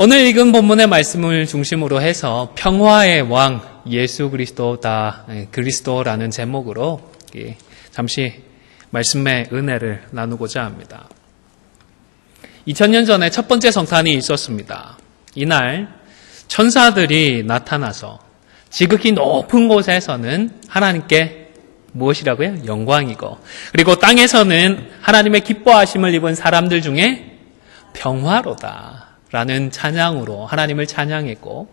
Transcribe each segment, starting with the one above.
오늘 읽은 본문의 말씀을 중심으로 해서 평화의 왕 예수 그리스도다, 그리스도라는 제목으로 잠시 말씀의 은혜를 나누고자 합니다. 2000년 전에 첫 번째 성탄이 있었습니다. 이날 천사들이 나타나서 지극히 높은 곳에서는 하나님께 무엇이라고요? 영광이고, 그리고 땅에서는 하나님의 기뻐하심을 입은 사람들 중에 평화로다 라는 찬양으로 하나님을 찬양했고,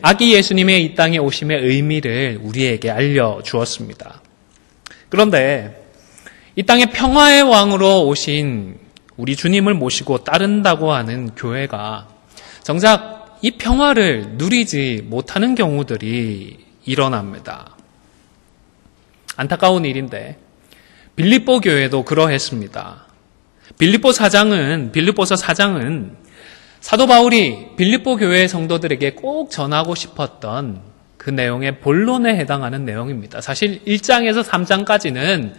아기 예수님의 이 땅에 오심의 의미를 우리에게 알려주었습니다. 그런데 이 땅에 평화의 왕으로 오신 우리 주님을 모시고 따른다고 하는 교회가 정작 이 평화를 누리지 못하는 경우들이 일어납니다. 안타까운 일인데 빌립보 교회도 그러했습니다. 빌립보서 4장은 사도 바울이 빌립보 교회 성도들에게 꼭 전하고 싶었던 그 내용의 본론에 해당하는 내용입니다. 사실 1장에서 3장까지는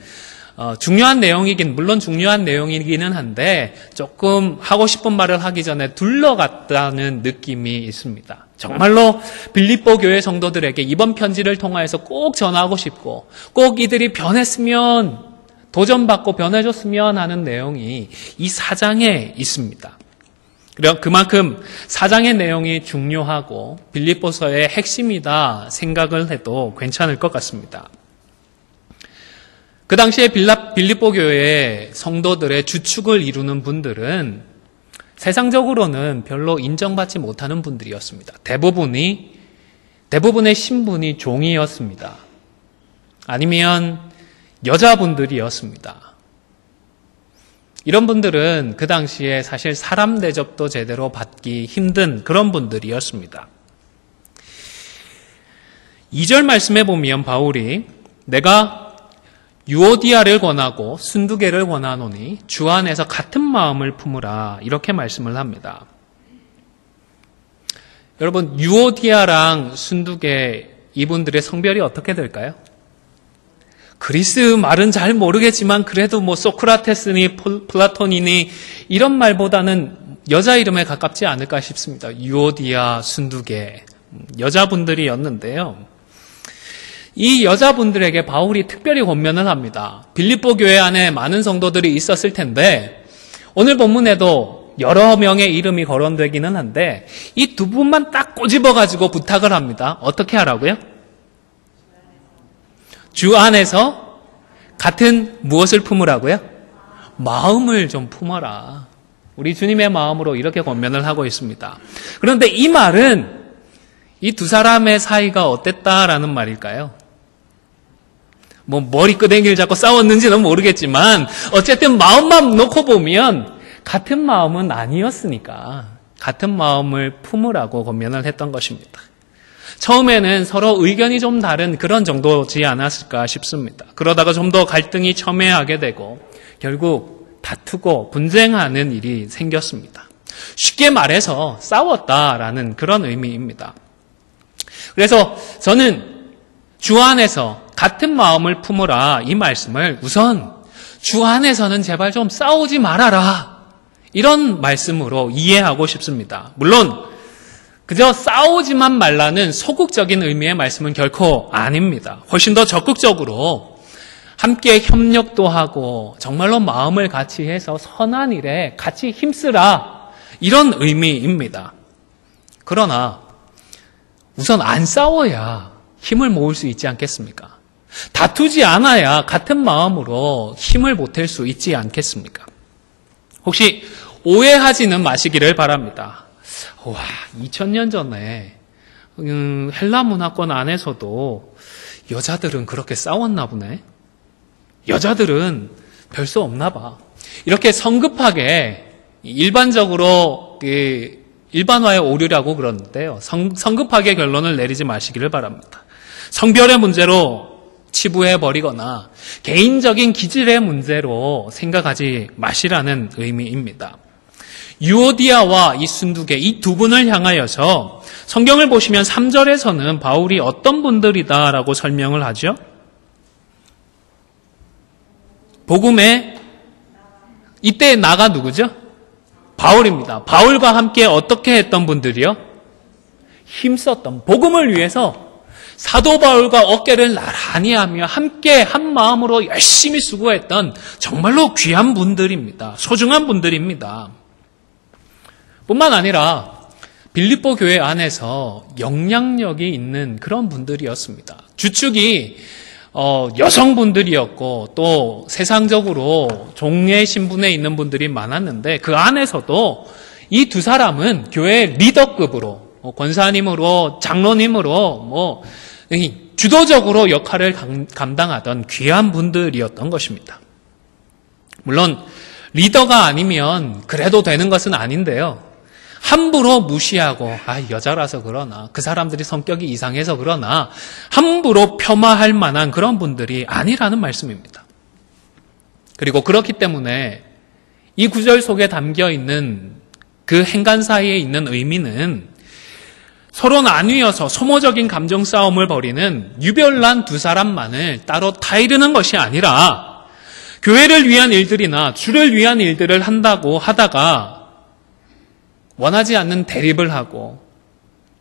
물론 중요한 내용이기는 한데 조금 하고 싶은 말을 하기 전에 둘러갔다는 느낌이 있습니다. 정말로 빌립보 교회 성도들에게 이번 편지를 통하여서 꼭 전하고 싶고 꼭 이들이 변했으면, 도전받고 변해줬으면 하는 내용이 이 4장에 있습니다. 그만큼 4장의 내용이 중요하고 빌립보서의 핵심이다 생각을 해도 괜찮을 것 같습니다. 그 당시에 빌립보 교회의 성도들의 주축을 이루는 분들은 세상적으로는 별로 인정받지 못하는 분들이었습니다. 대부분의 신분이 종이었습니다. 아니면 여자분들이었습니다. 이런 분들은 그 당시에 사실 사람 대접도 제대로 받기 힘든 그런 분들이었습니다. 2절 말씀에 보면 바울이 내가 유오디아를 권하고 순두계를 권하노니 주 안에서 같은 마음을 품으라 이렇게 말씀을 합니다. 여러분, 유오디아랑 순두계 이분들의 성별이 어떻게 될까요? 그리스 말은 잘 모르겠지만 그래도 소크라테스니 플라톤이니 이런 말보다는 여자 이름에 가깝지 않을까 싶습니다. 유오디아, 순두계, 여자분들이었는데요. 이 여자분들에게 바울이 특별히 권면을 합니다. 빌립보 교회 안에 많은 성도들이 있었을 텐데 오늘 본문에도 여러 명의 이름이 거론되기는 한데 이 두 분만 딱 꼬집어가지고 부탁을 합니다. 어떻게 하라고요? 주 안에서 같은 무엇을 품으라고요? 마음을 좀 품어라. 우리 주님의 마음으로 이렇게 권면을 하고 있습니다. 그런데 이 말은 이 두 사람의 사이가 어땠다라는 말일까요? 머리끄댕이를 잡고 싸웠는지는 모르겠지만 어쨌든 마음만 놓고 보면 같은 마음은 아니었으니까 같은 마음을 품으라고 권면을 했던 것입니다. 처음에는 서로 의견이 좀 다른 그런 정도지 않았을까 싶습니다. 그러다가 좀 더 갈등이 첨예하게 되고 결국 다투고 분쟁하는 일이 생겼습니다. 쉽게 말해서 싸웠다라는 그런 의미입니다. 그래서 저는 주 안에서 같은 마음을 품으라 이 말씀을 우선 주 안에서는 제발 좀 싸우지 말아라 이런 말씀으로 이해하고 싶습니다. 물론 그저 싸우지만 말라는 소극적인 의미의 말씀은 결코 아닙니다. 훨씬 더 적극적으로 함께 협력도 하고 정말로 마음을 같이 해서 선한 일에 같이 힘쓰라 이런 의미입니다. 그러나 우선 안 싸워야 힘을 모을 수 있지 않겠습니까? 다투지 않아야 같은 마음으로 힘을 보탤 수 있지 않겠습니까? 혹시 오해하지는 마시기를 바랍니다. 2000년 전에 헬라 문화권 안에서도 여자들은 그렇게 싸웠나 보네. 여자들은 별 수 없나 봐. 이렇게 성급하게 일반적으로 일반화의 오류라고 그러는데요. 성급하게 결론을 내리지 마시기를 바랍니다. 성별의 문제로 치부해버리거나 개인적인 기질의 문제로 생각하지 마시라는 의미입니다. 유오디아와 이 순두계 이 두 분을 향하여서 성경을 보시면 3절에서는 바울이 어떤 분들이다라고 설명을 하죠? 복음의 이때 나가 누구죠? 바울입니다. 바울과 함께 어떻게 했던 분들이요? 힘썼던, 복음을 위해서 사도 바울과 어깨를 나란히 하며 함께 한 마음으로 열심히 수고했던 정말로 귀한 분들입니다. 소중한 분들입니다. 뿐만 아니라 빌립보 교회 안에서 영향력이 있는 그런 분들이었습니다. 주축이 여성분들이었고 또 세상적으로 종의 신분에 있는 분들이 많았는데 그 안에서도 이 두 사람은 교회 리더급으로 권사님으로 장로님으로 주도적으로 역할을 감당하던 귀한 분들이었던 것입니다. 물론 리더가 아니면 그래도 되는 것은 아닌데요. 함부로 무시하고 여자라서 그러나 그 사람들이 성격이 이상해서 그러나 함부로 폄하할 만한 그런 분들이 아니라는 말씀입니다. 그리고 그렇기 때문에 이 구절 속에 담겨있는 그 행간 사이에 있는 의미는 서로 나뉘어서 소모적인 감정 싸움을 벌이는 유별난 두 사람만을 따로 타이르는 것이 아니라 교회를 위한 일들이나 주를 위한 일들을 한다고 하다가 원하지 않는 대립을 하고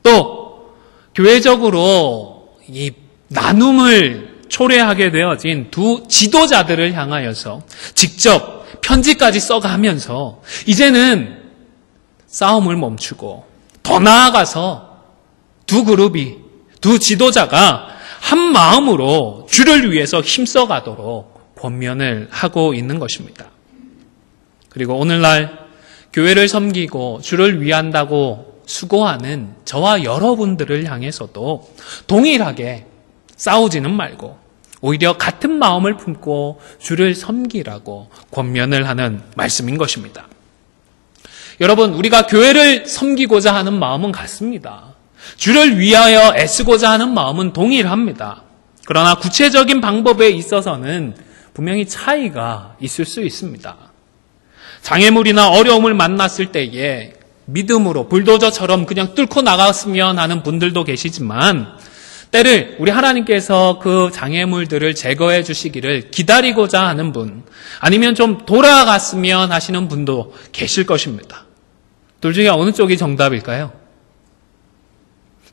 또 교회적으로 이 나눔을 초래하게 되어진 두 지도자들을 향하여서 직접 편지까지 써가면서 이제는 싸움을 멈추고 더 나아가서 두 그룹이, 두 지도자가 한 마음으로 주를 위해서 힘써가도록 권면을 하고 있는 것입니다. 그리고 오늘날 교회를 섬기고 주를 위한다고 수고하는 저와 여러분들을 향해서도 동일하게 싸우지는 말고 오히려 같은 마음을 품고 주를 섬기라고 권면을 하는 말씀인 것입니다. 여러분, 우리가 교회를 섬기고자 하는 마음은 같습니다. 주를 위하여 애쓰고자 하는 마음은 동일합니다. 그러나 구체적인 방법에 있어서는 분명히 차이가 있을 수 있습니다. 장애물이나 어려움을 만났을 때에 믿음으로 불도저처럼 그냥 뚫고 나갔으면 하는 분들도 계시지만 때를 우리 하나님께서 그 장애물들을 제거해 주시기를 기다리고자 하는 분, 아니면 좀 돌아갔으면 하시는 분도 계실 것입니다. 둘 중에 어느 쪽이 정답일까요?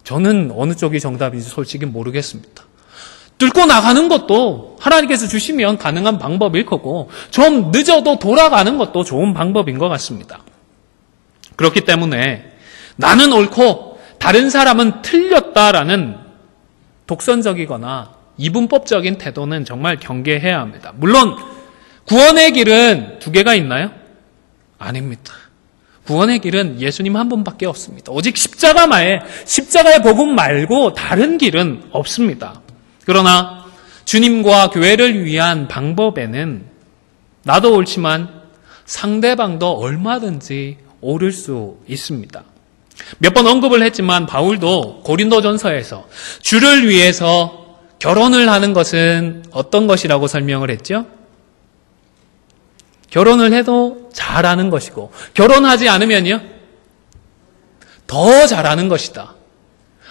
저는 어느 쪽이 정답인지 솔직히 모르겠습니다. 뚫고 나가는 것도 하나님께서 주시면 가능한 방법일 거고 좀 늦어도 돌아가는 것도 좋은 방법인 것 같습니다. 그렇기 때문에 나는 옳고 다른 사람은 틀렸다라는 독선적이거나 이분법적인 태도는 정말 경계해야 합니다. 물론 구원의 길은 두 개가 있나요? 아닙니다. 구원의 길은 예수님 한 분밖에 없습니다. 오직 십자가의 복음 말고 다른 길은 없습니다. 그러나 주님과 교회를 위한 방법에는 나도 옳지만 상대방도 얼마든지 옳을 수 있습니다. 몇 번 언급을 했지만 바울도 고린도전서에서 주를 위해서 결혼을 하는 것은 어떤 것이라고 설명을 했죠? 결혼을 해도 잘하는 것이고 결혼하지 않으면요? 더 잘하는 것이다.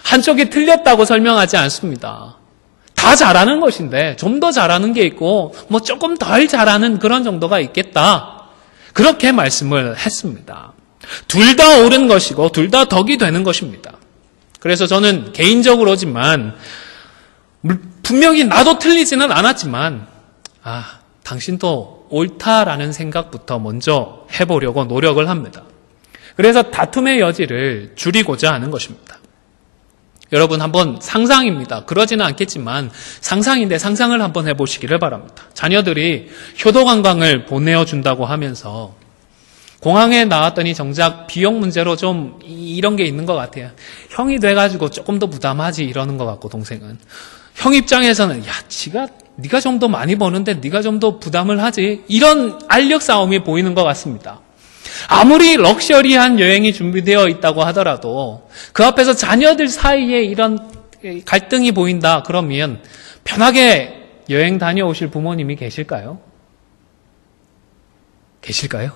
한쪽이 틀렸다고 설명하지 않습니다. 다 잘하는 것인데 좀 더 잘하는 게 있고 조금 덜 잘하는 그런 정도가 있겠다. 그렇게 말씀을 했습니다. 둘 다 옳은 것이고 둘 다 덕이 되는 것입니다. 그래서 저는 개인적으로지만 분명히 나도 틀리지는 않았지만 당신도 옳다라는 생각부터 먼저 해보려고 노력을 합니다. 그래서 다툼의 여지를 줄이고자 하는 것입니다. 여러분 한번 상상입니다. 그러지는 않겠지만 상상인데 상상을 한번 해보시기를 바랍니다. 자녀들이 효도관광을 보내준다고 하면서 공항에 나왔더니 정작 비용 문제로 좀 이런 게 있는 것 같아요. 형이 돼가지고 조금 더 부담하지 이러는 것 같고 동생은. 형 입장에서는 네가 좀 더 많이 버는데 네가 좀 더 부담을 하지. 이런 알력 싸움이 보이는 것 같습니다. 아무리 럭셔리한 여행이 준비되어 있다고 하더라도 그 앞에서 자녀들 사이에 이런 갈등이 보인다 그러면 편하게 여행 다녀오실 부모님이 계실까요? 계실까요?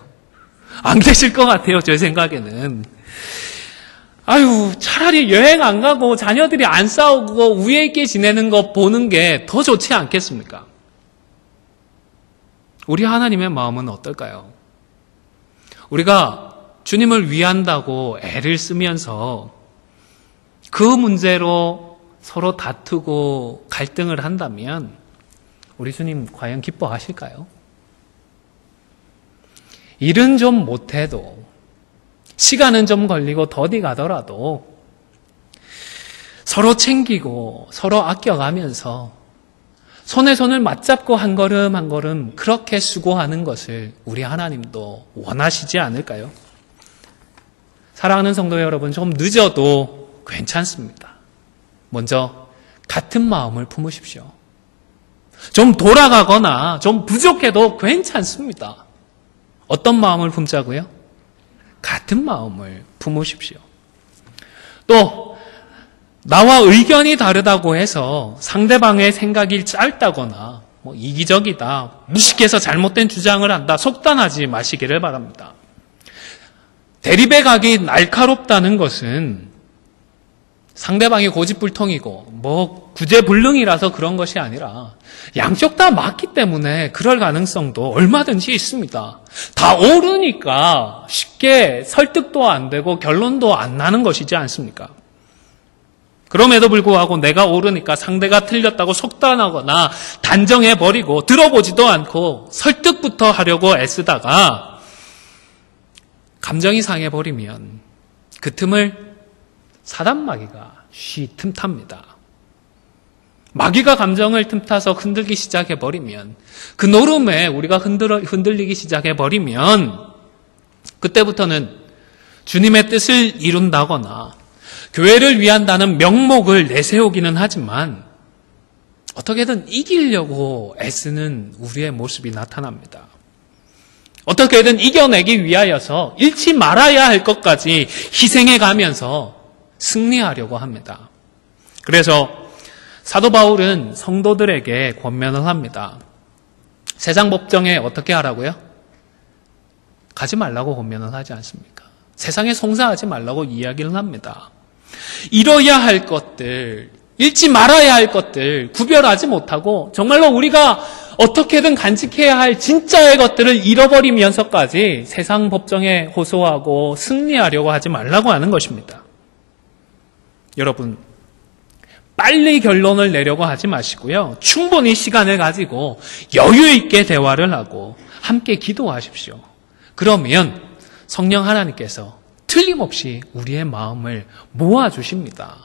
안 계실 것 같아요. 제 생각에는. 차라리 여행 안 가고 자녀들이 안 싸우고 우애 있게 지내는 거 보는 게 더 좋지 않겠습니까? 우리 하나님의 마음은 어떨까요? 우리가 주님을 위한다고 애를 쓰면서 그 문제로 서로 다투고 갈등을 한다면 우리 주님 과연 기뻐하실까요? 일은 좀 못해도 시간은 좀 걸리고 더디 가더라도 서로 챙기고 서로 아껴가면서 손에 손을 맞잡고 한 걸음 한 걸음 그렇게 수고하는 것을 우리 하나님도 원하시지 않을까요? 사랑하는 성도 여러분, 좀 늦어도 괜찮습니다. 먼저 같은 마음을 품으십시오. 좀 돌아가거나 좀 부족해도 괜찮습니다. 어떤 마음을 품자고요? 같은 마음을 품으십시오. 또 나와 의견이 다르다고 해서 상대방의 생각이 짧다거나 이기적이다, 무식해서 잘못된 주장을 한다, 속단하지 마시기를 바랍니다. 대립의 각이 날카롭다는 것은 상대방이 고집불통이고 구제불능이라서 그런 것이 아니라 양쪽 다 맞기 때문에 그럴 가능성도 얼마든지 있습니다. 다 옳으니까 쉽게 설득도 안 되고 결론도 안 나는 것이지 않습니까? 그럼에도 불구하고 내가 옳으니까 상대가 틀렸다고 속단하거나 단정해버리고 들어보지도 않고 설득부터 하려고 애쓰다가 감정이 상해버리면 그 틈을 사단마귀가 틈탑니다. 마귀가 감정을 틈타서 흔들기 시작해버리면, 그 노름에 우리가 흔들리기 시작해버리면 그때부터는 주님의 뜻을 이룬다거나 교회를 위한다는 명목을 내세우기는 하지만 어떻게든 이기려고 애쓰는 우리의 모습이 나타납니다. 어떻게든 이겨내기 위하여서 잃지 말아야 할 것까지 희생해 가면서 승리하려고 합니다. 그래서 사도 바울은 성도들에게 권면을 합니다. 세상 법정에 어떻게 하라고요? 가지 말라고 권면을 하지 않습니까? 세상에 송사하지 말라고 이야기를 합니다. 잃어야 할 것들, 잃지 말아야 할 것들 구별하지 못하고 정말로 우리가 어떻게든 간직해야 할 진짜의 것들을 잃어버리면서까지 세상 법정에 호소하고 승리하려고 하지 말라고 하는 것입니다. 여러분, 빨리 결론을 내려고 하지 마시고요. 충분히 시간을 가지고 여유 있게 대화를 하고 함께 기도하십시오. 그러면 성령 하나님께서 틀림없이 우리의 마음을 모아주십니다.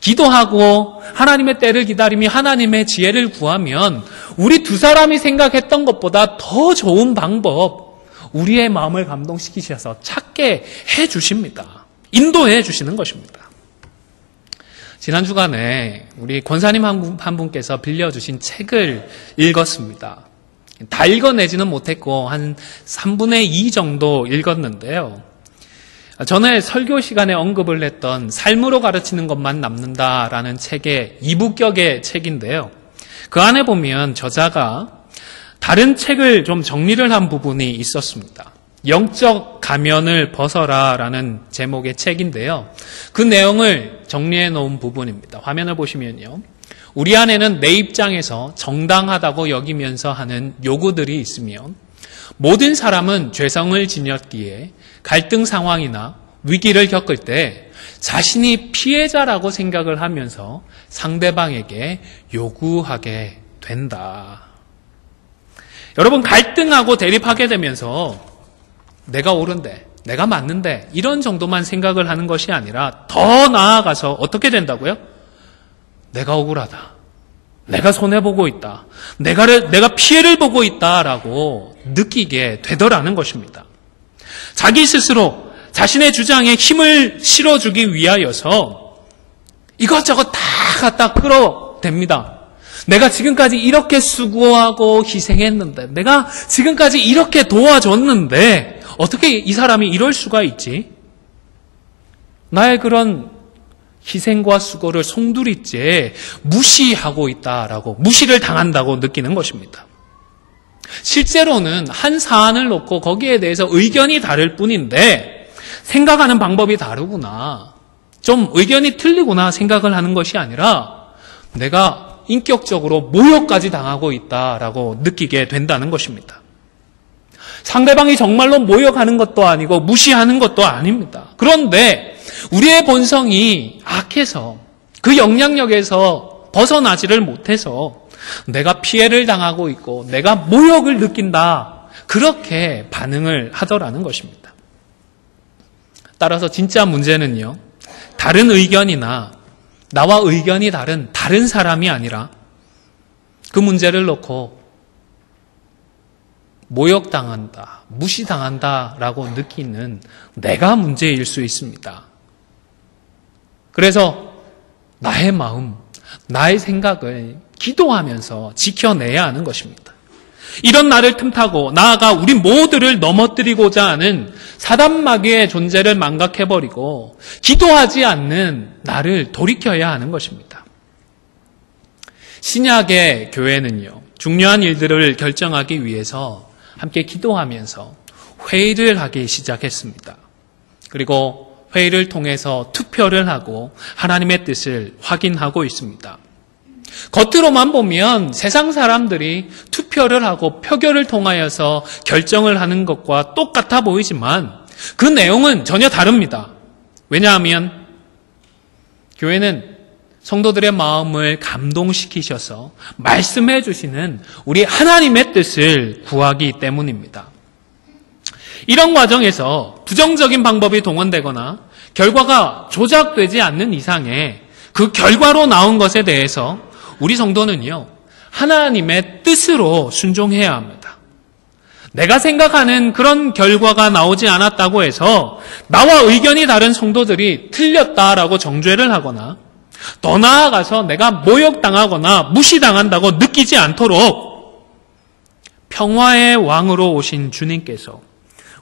기도하고 하나님의 때를 기다리며 하나님의 지혜를 구하면 우리 두 사람이 생각했던 것보다 더 좋은 방법, 우리의 마음을 감동시키셔서 찾게 해주십니다. 인도해 주시는 것입니다. 지난 주간에 우리 권사님 한 분께서 빌려주신 책을 읽었습니다. 다 읽어내지는 못했고 한 3분의 2 정도 읽었는데요. 전에 설교 시간에 언급을 했던 삶으로 가르치는 것만 남는다라는 책의 2부격의 책인데요. 그 안에 보면 저자가 다른 책을 좀 정리를 한 부분이 있었습니다. 영적 가면을 벗어라라는 제목의 책인데요. 그 내용을 정리해 놓은 부분입니다. 화면을 보시면요. 우리 안에는 내 입장에서 정당하다고 여기면서 하는 요구들이 있으며 모든 사람은 죄성을 지녔기에 갈등 상황이나 위기를 겪을 때 자신이 피해자라고 생각을 하면서 상대방에게 요구하게 된다. 여러분, 갈등하고 대립하게 되면서 내가 옳은데, 내가 맞는데 이런 정도만 생각을 하는 것이 아니라 더 나아가서 어떻게 된다고요? 내가 억울하다. 내가 손해보고 있다. 내가 피해를 보고 있다라고 느끼게 되더라는 것입니다. 자기 스스로 자신의 주장에 힘을 실어주기 위하여서 이것저것 다 갖다 끌어댑니다. 내가 지금까지 이렇게 수고하고 희생했는데, 내가 지금까지 이렇게 도와줬는데 어떻게 이 사람이 이럴 수가 있지? 나의 그런 희생과 수고를 송두리째 무시하고 있다라고, 무시를 당한다고 느끼는 것입니다. 실제로는 한 사안을 놓고 거기에 대해서 의견이 다를 뿐인데 생각하는 방법이 다르구나, 좀 의견이 틀리구나 생각을 하는 것이 아니라 내가 인격적으로 모욕까지 당하고 있다라고 느끼게 된다는 것입니다. 상대방이 정말로 모욕하는 것도 아니고 무시하는 것도 아닙니다. 그런데 우리의 본성이 악해서 그 영향력에서 벗어나지를 못해서 내가 피해를 당하고 있고 내가 모욕을 느낀다. 그렇게 반응을 하더라는 것입니다. 따라서 진짜 문제는요, 다른 의견이나 나와 의견이 다른 사람이 아니라 그 문제를 놓고 모욕당한다, 무시당한다라고 느끼는 내가 문제일 수 있습니다. 그래서 나의 마음, 나의 생각을 기도하면서 지켜내야 하는 것입니다. 이런 나를 틈타고 나아가 우리 모두를 넘어뜨리고자 하는 사단 마귀의 존재를 망각해버리고 기도하지 않는 나를 돌이켜야 하는 것입니다. 신약의 교회는요, 중요한 일들을 결정하기 위해서 함께 기도하면서 회의를 하기 시작했습니다. 그리고 회의를 통해서 투표를 하고 하나님의 뜻을 확인하고 있습니다. 겉으로만 보면 세상 사람들이 투표를 하고 표결을 통하여서 결정을 하는 것과 똑같아 보이지만 그 내용은 전혀 다릅니다. 왜냐하면 교회는 성도들의 마음을 감동시키셔서 말씀해 주시는 우리 하나님의 뜻을 구하기 때문입니다. 이런 과정에서 부정적인 방법이 동원되거나 결과가 조작되지 않는 이상에 그 결과로 나온 것에 대해서 우리 성도는요, 하나님의 뜻으로 순종해야 합니다. 내가 생각하는 그런 결과가 나오지 않았다고 해서 나와 의견이 다른 성도들이 틀렸다라고 정죄를 하거나 더 나아가서 내가 모욕당하거나 무시당한다고 느끼지 않도록 평화의 왕으로 오신 주님께서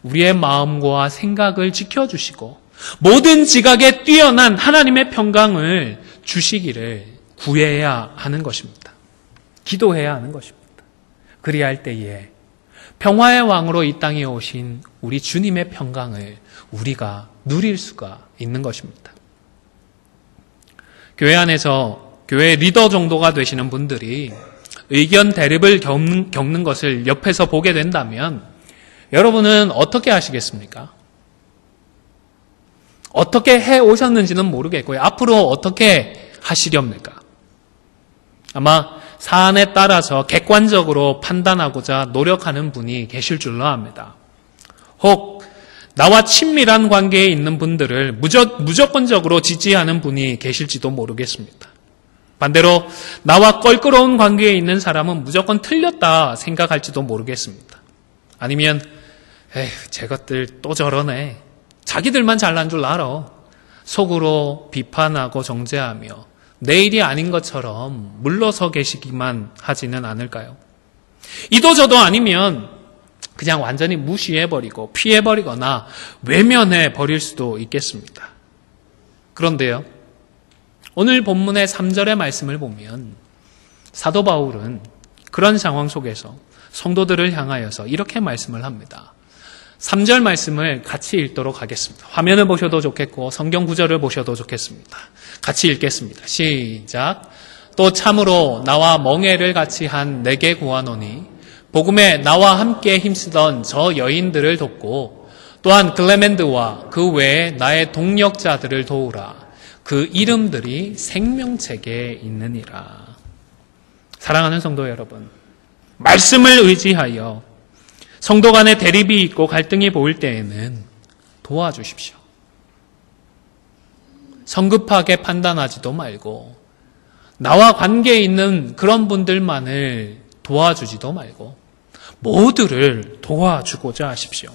우리의 마음과 생각을 지켜주시고 모든 지각에 뛰어난 하나님의 평강을 주시기를 구해야 하는 것입니다. 기도해야 하는 것입니다. 그리할 때에 평화의 왕으로 이 땅에 오신 우리 주님의 평강을 우리가 누릴 수가 있는 것입니다. 교회 안에서 교회 리더 정도가 되시는 분들이 의견 대립을 겪는 것을 옆에서 보게 된다면 여러분은 어떻게 하시겠습니까? 어떻게 해 오셨는지는 모르겠고요. 앞으로 어떻게 하시렵니까? 아마 사안에 따라서 객관적으로 판단하고자 노력하는 분이 계실 줄로 압니다. 혹 나와 친밀한 관계에 있는 분들을 무조건적으로 지지하는 분이 계실지도 모르겠습니다. 반대로 나와 껄끄러운 관계에 있는 사람은 무조건 틀렸다 생각할지도 모르겠습니다. 아니면 에휴, 저것들 또 저러네. 자기들만 잘난 줄 알아. 속으로 비판하고 정죄하며 내일이 아닌 것처럼 물러서 계시기만 하지는 않을까요? 이도저도 아니면 그냥 완전히 무시해버리고 피해버리거나 외면해버릴 수도 있겠습니다. 그런데요, 오늘 본문의 3절의 말씀을 보면 사도 바울은 그런 상황 속에서 성도들을 향하여서 이렇게 말씀을 합니다. 3절 말씀을 같이 읽도록 하겠습니다. 화면을 보셔도 좋겠고 성경 구절을 보셔도 좋겠습니다. 같이 읽겠습니다. 시작. 또 참으로 나와 멍에를 같이 한 내게 구하노니 복음에 나와 함께 힘쓰던 저 여인들을 돕고 또한 클레멘드와 그 외에 나의 동력자들을 도우라. 그 이름들이 생명책에 있느니라. 사랑하는 성도 여러분, 말씀을 의지하여 성도 간에 대립이 있고 갈등이 보일 때에는 도와주십시오. 성급하게 판단하지도 말고 나와 관계에 있는 그런 분들만을 도와주지도 말고 모두를 도와주고자 하십시오.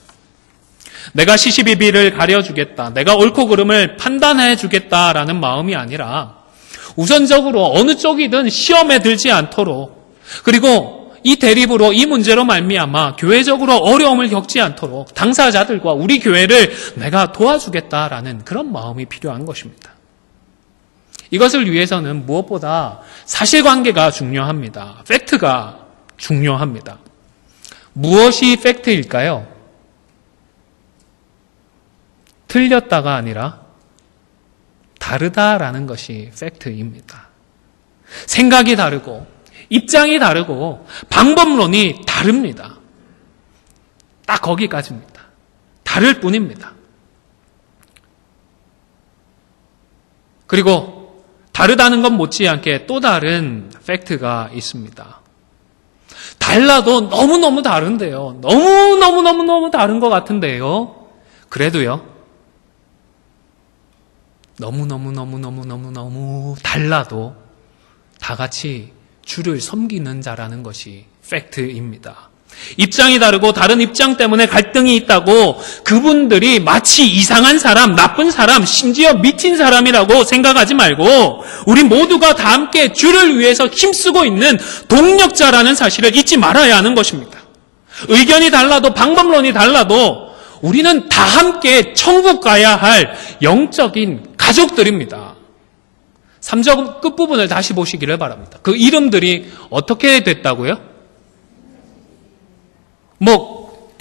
내가 시시비비를 가려주겠다, 내가 옳고 그름을 판단해 주겠다라는 마음이 아니라 우선적으로 어느 쪽이든 시험에 들지 않도록, 그리고 이 대립으로 이 문제로 말미암아 교회적으로 어려움을 겪지 않도록 당사자들과 우리 교회를 내가 도와주겠다라는 그런 마음이 필요한 것입니다. 이것을 위해서는 무엇보다 사실관계가 중요합니다. 팩트가 중요합니다. 무엇이 팩트일까요? 틀렸다가 아니라 다르다라는 것이 팩트입니다. 생각이 다르고 입장이 다르고 방법론이 다릅니다. 딱 거기까지입니다. 다를 뿐입니다. 그리고 다르다는 건 못지않게 또 다른 팩트가 있습니다. 달라도 너무너무 다른데요. 너무너무 다른 것 같은데요. 그래도요. 너무 달라도 다 같이 주를 섬기는 자라는 것이 팩트입니다. 입장이 다르고 다른 입장 때문에 갈등이 있다고 그분들이 마치 이상한 사람, 나쁜 사람, 심지어 미친 사람이라고 생각하지 말고 우리 모두가 다 함께 주를 위해서 힘쓰고 있는 동력자라는 사실을 잊지 말아야 하는 것입니다. 의견이 달라도 방법론이 달라도 우리는 다 함께 천국 가야 할 영적인 가족들입니다. 3절 끝부분을 다시 보시기를 바랍니다. 그 이름들이 어떻게 됐다고요?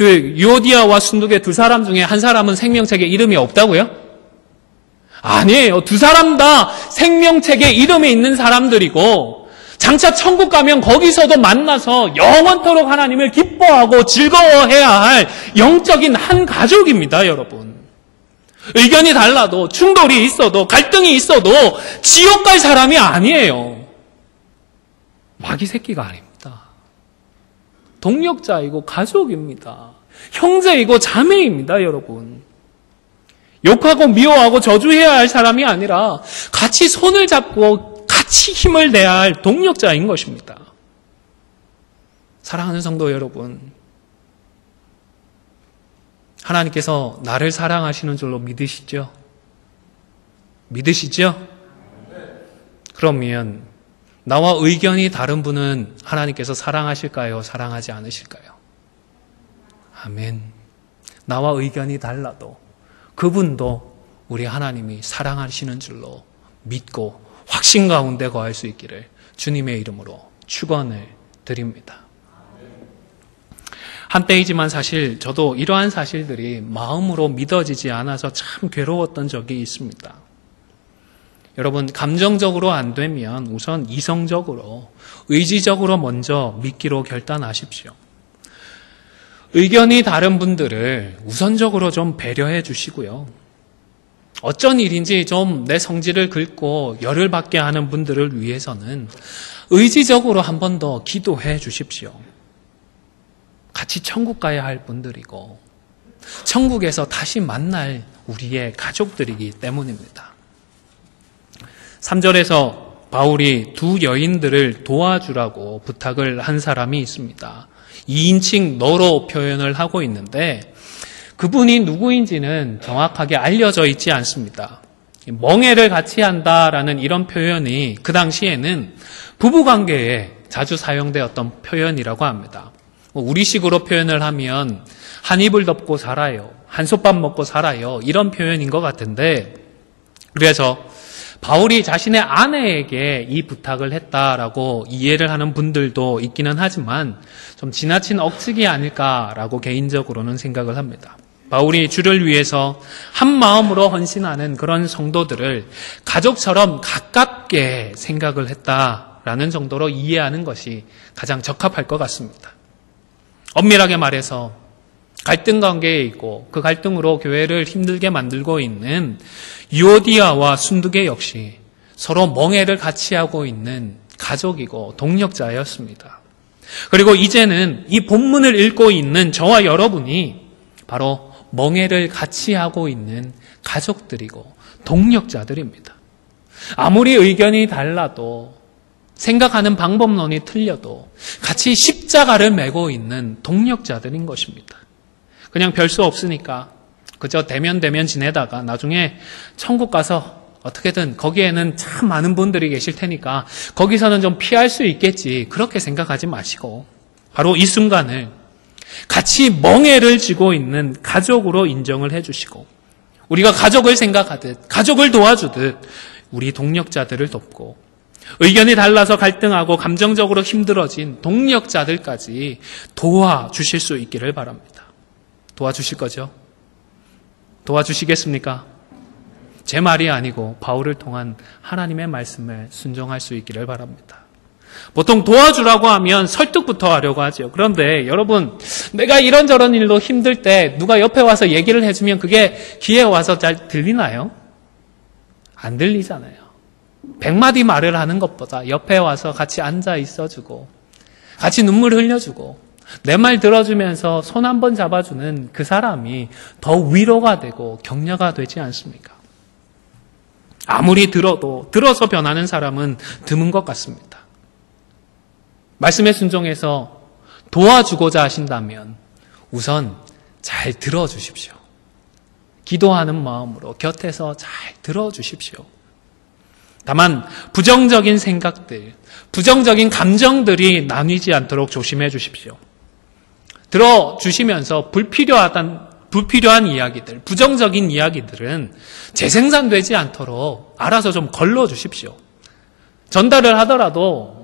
유오디아와 순두계 두 사람 중에 한 사람은 생명책에 이름이 없다고요? 아니에요. 두 사람 다 생명책에 이름이 있는 사람들이고 장차 천국 가면 거기서도 만나서 영원토록 하나님을 기뻐하고 즐거워해야 할 영적인 한 가족입니다, 여러분. 의견이 달라도 충돌이 있어도 갈등이 있어도 지옥 갈 사람이 아니에요. 마귀 새끼가 아닙니다. 동력자이고 가족입니다. 형제이고 자매입니다, 여러분. 욕하고 미워하고 저주해야 할 사람이 아니라 같이 손을 잡고 같이 힘을 내야 할 동력자인 것입니다. 사랑하는 성도 여러분, 하나님께서 나를 사랑하시는 줄로 믿으시죠? 믿으시죠? 그러면 나와 의견이 다른 분은 하나님께서 사랑하실까요? 사랑하지 않으실까요? 아멘. 나와 의견이 달라도 그분도 우리 하나님이 사랑하시는 줄로 믿고 확신 가운데 거할 수 있기를 주님의 이름으로 축원을 드립니다. 한때이지만 사실 저도 이러한 사실들이 마음으로 믿어지지 않아서 참 괴로웠던 적이 있습니다. 여러분, 감정적으로 안 되면 우선 이성적으로, 의지적으로 먼저 믿기로 결단하십시오. 의견이 다른 분들을 우선적으로 좀 배려해 주시고요. 어쩐 일인지 좀 내 성질을 긁고 열을 받게 하는 분들을 위해서는 의지적으로 한 번 더 기도해 주십시오. 같이 천국 가야 할 분들이고 천국에서 다시 만날 우리의 가족들이기 때문입니다. 3절에서 바울이 두 여인들을 도와주라고 부탁을 한 사람이 있습니다. 2인칭 너로 표현을 하고 있는데 그분이 누구인지는 정확하게 알려져 있지 않습니다. 멍해를 같이 한다라는 이런 표현이 그 당시에는 부부관계에 자주 사용되었던 표현이라고 합니다. 우리식으로 표현을 하면 한 이불 덮고 살아요, 한솥밥 먹고 살아요, 이런 표현인 것 같은데, 그래서 바울이 자신의 아내에게 이 부탁을 했다라고 이해를 하는 분들도 있기는 하지만 좀 지나친 억측이 아닐까라고 개인적으로는 생각을 합니다. 바울이 주를 위해서 한 마음으로 헌신하는 그런 성도들을 가족처럼 가깝게 생각을 했다라는 정도로 이해하는 것이 가장 적합할 것 같습니다. 엄밀하게 말해서 갈등 관계에 있고 그 갈등으로 교회를 힘들게 만들고 있는 유오디아와 순두계 역시 서로 멍해를 같이 하고 있는 가족이고 동력자였습니다. 그리고 이제는 이 본문을 읽고 있는 저와 여러분이 바로 멍해를 같이 하고 있는 가족들이고 동력자들입니다. 아무리 의견이 달라도 생각하는 방법론이 틀려도 같이 십자가를 메고 있는 동력자들인 것입니다. 그냥 별 수 없으니까 그저 대면 지내다가 나중에 천국 가서 어떻게든 거기에는 참 많은 분들이 계실 테니까 거기서는 좀 피할 수 있겠지, 그렇게 생각하지 마시고 바로 이 순간을 같이 멍해를 쥐고 있는 가족으로 인정을 해주시고 우리가 가족을 생각하듯 가족을 도와주듯 우리 동력자들을 돕고 의견이 달라서 갈등하고 감정적으로 힘들어진 동력자들까지 도와주실 수 있기를 바랍니다. 도와주실 거죠? 도와주시겠습니까? 제 말이 아니고 바울을 통한 하나님의 말씀에 순종할 수 있기를 바랍니다. 보통 도와주라고 하면 설득부터 하려고 하죠. 그런데 여러분, 내가 이런저런 일로 힘들 때 누가 옆에 와서 얘기를 해주면 그게 귀에 와서 잘 들리나요? 안 들리잖아요. 100마디 말을 하는 것보다 옆에 와서 같이 앉아 있어주고 같이 눈물 흘려주고 내 말 들어주면서 손 한 번 잡아주는 그 사람이 더 위로가 되고 격려가 되지 않습니까? 아무리 들어서 변하는 사람은 드문 것 같습니다. 말씀에 순종해서 도와주고자 하신다면 우선 잘 들어주십시오. 기도하는 마음으로 곁에서 잘 들어주십시오. 다만 부정적인 생각들, 부정적인 감정들이 나뉘지 않도록 조심해 주십시오. 들어주시면서 불필요한 이야기들, 부정적인 이야기들은 재생산되지 않도록 알아서 좀 걸러주십시오. 전달을 하더라도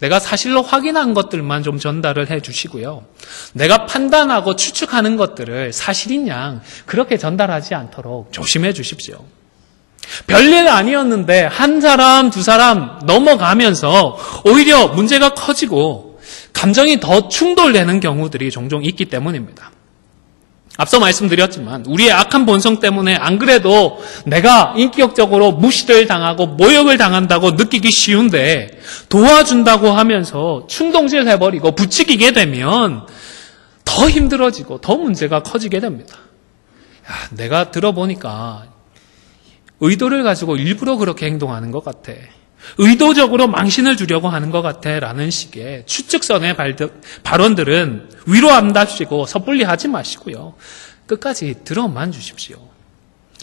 내가 사실로 확인한 것들만 좀 전달을 해 주시고요. 내가 판단하고 추측하는 것들을 사실인 양 그렇게 전달하지 않도록 조심해 주십시오. 별일 아니었는데 한 사람, 두 사람 넘어가면서 오히려 문제가 커지고 감정이 더 충돌되는 경우들이 종종 있기 때문입니다. 앞서 말씀드렸지만 우리의 악한 본성 때문에 안 그래도 내가 인격적으로 무시를 당하고 모욕을 당한다고 느끼기 쉬운데 도와준다고 하면서 충동질 해버리고 부추기게 되면 더 힘들어지고 더 문제가 커지게 됩니다. 내가 들어보니까 의도를 가지고 일부러 그렇게 행동하는 것 같아. 의도적으로 망신을 주려고 하는 것 같아 라는 식의 추측선의 발언들은 위로 안 다시고 섣불리 하지 마시고요. 끝까지 들어만 주십시오.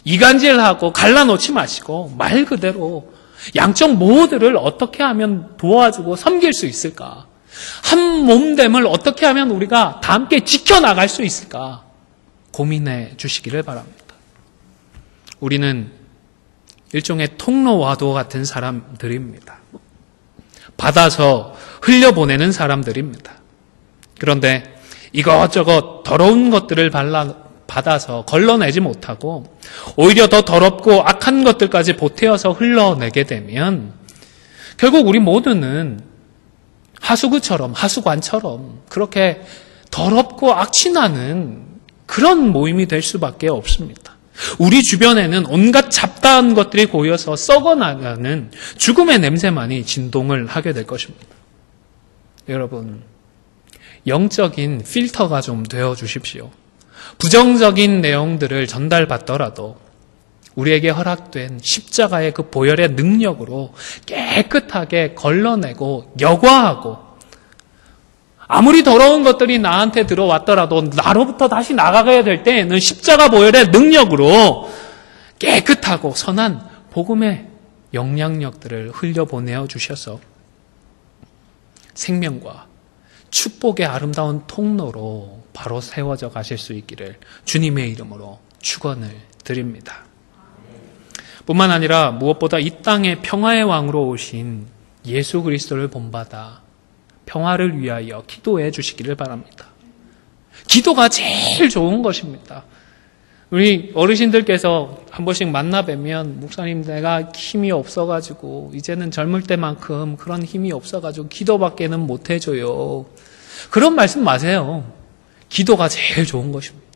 이간질하고 갈라놓지 마시고 말 그대로 양쪽 모두를 어떻게 하면 도와주고 섬길 수 있을까? 한 몸됨을 어떻게 하면 우리가 다 함께 지켜나갈 수 있을까? 고민해 주시기를 바랍니다. 우리는 일종의 통로와도 같은 사람들입니다. 받아서 흘려보내는 사람들입니다. 그런데 이것저것 더러운 것들을 받아서 걸러내지 못하고 오히려 더 더럽고 악한 것들까지 보태어서 흘러내게 되면 결국 우리 모두는 하수관처럼 그렇게 더럽고 악취나는 그런 모임이 될 수밖에 없습니다. 우리 주변에는 온갖 잡다한 것들이 고여서 썩어나가는 죽음의 냄새만이 진동을 하게 될 것입니다. 여러분, 영적인 필터가 좀 되어 주십시오. 부정적인 내용들을 전달받더라도 우리에게 허락된 십자가의 그 보혈의 능력으로 깨끗하게 걸러내고 여과하고 아무리 더러운 것들이 나한테 들어왔더라도 나로부터 다시 나가야 될 때에는 십자가 보혈의 능력으로 깨끗하고 선한 복음의 영향력들을 흘려보내어 주셔서 생명과 축복의 아름다운 통로로 바로 세워져 가실 수 있기를 주님의 이름으로 축원을 드립니다. 뿐만 아니라 무엇보다 이 땅에 평화의 왕으로 오신 예수 그리스도를 본받아 평화를 위하여 기도해 주시기를 바랍니다. 기도가 제일 좋은 것입니다. 우리 어르신들께서 한 번씩 만나 뵈면 목사님 내가 힘이 없어가지고 이제는 젊을 때만큼 그런 힘이 없어가지고 기도밖에는 못해줘요. 그런 말씀 마세요. 기도가 제일 좋은 것입니다.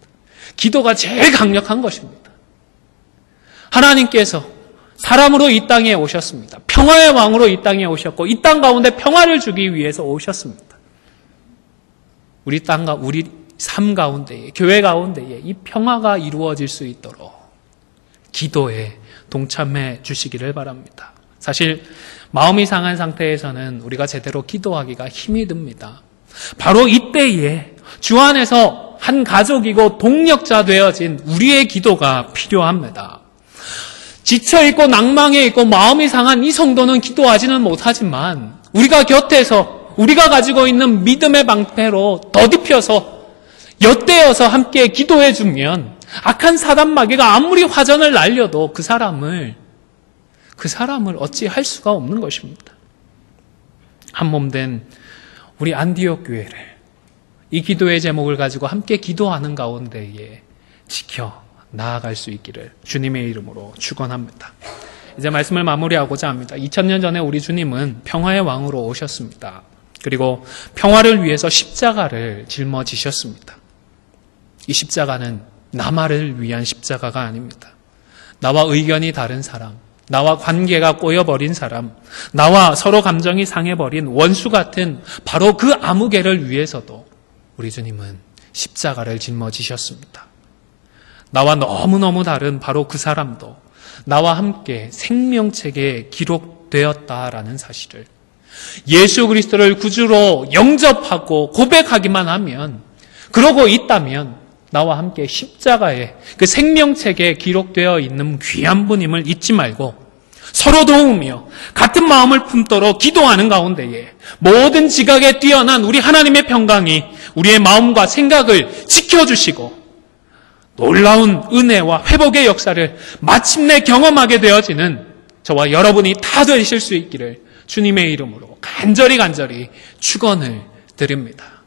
기도가 제일 강력한 것입니다. 하나님께서 사람으로 이 땅에 오셨습니다. 평화의 왕으로 이 땅에 오셨고 이 땅 가운데 평화를 주기 위해서 오셨습니다. 우리 땅과 우리 삶 가운데에 교회 가운데에 이 평화가 이루어질 수 있도록 기도에 동참해 주시기를 바랍니다. 사실 마음이 상한 상태에서는 우리가 제대로 기도하기가 힘이 듭니다. 바로 이때에 주 안에서 한 가족이고 동력자 되어진 우리의 기도가 필요합니다. 지쳐있고 낭망해 있고 마음이 상한 이 성도는 기도하지는 못하지만 우리가 곁에서 우리가 가지고 있는 믿음의 방패로 더딥혀서 엿대어서 함께 기도해주면 악한 사단 마귀가 아무리 화전을 날려도 그 사람을 어찌할 수가 없는 것입니다. 한 몸된 우리 안디옥 교회를 이 기도의 제목을 가지고 함께 기도하는 가운데에 지켜 나아갈 수 있기를 주님의 이름으로 축원합니다. 이제 말씀을 마무리하고자 합니다. 2000년 전에 우리 주님은 평화의 왕으로 오셨습니다. 그리고 평화를 위해서 십자가를 짊어지셨습니다. 이 십자가는 나만을 위한 십자가가 아닙니다. 나와 의견이 다른 사람, 나와 관계가 꼬여버린 사람, 나와 서로 감정이 상해버린 원수 같은 바로 그 아무개를 위해서도 우리 주님은 십자가를 짊어지셨습니다. 나와 너무너무 다른 바로 그 사람도 나와 함께 생명책에 기록되었다라는 사실을 예수 그리스도를 구주로 영접하고 고백하기만 하면, 그러고 있다면 나와 함께 십자가에 그 생명책에 기록되어 있는 귀한 분임을 잊지 말고 서로 도우며 같은 마음을 품도록 기도하는 가운데에 모든 지각에 뛰어난 우리 하나님의 평강이 우리의 마음과 생각을 지켜주시고 놀라운 은혜와 회복의 역사를 마침내 경험하게 되어지는 저와 여러분이 다 되실 수 있기를 주님의 이름으로 간절히 축원을 드립니다.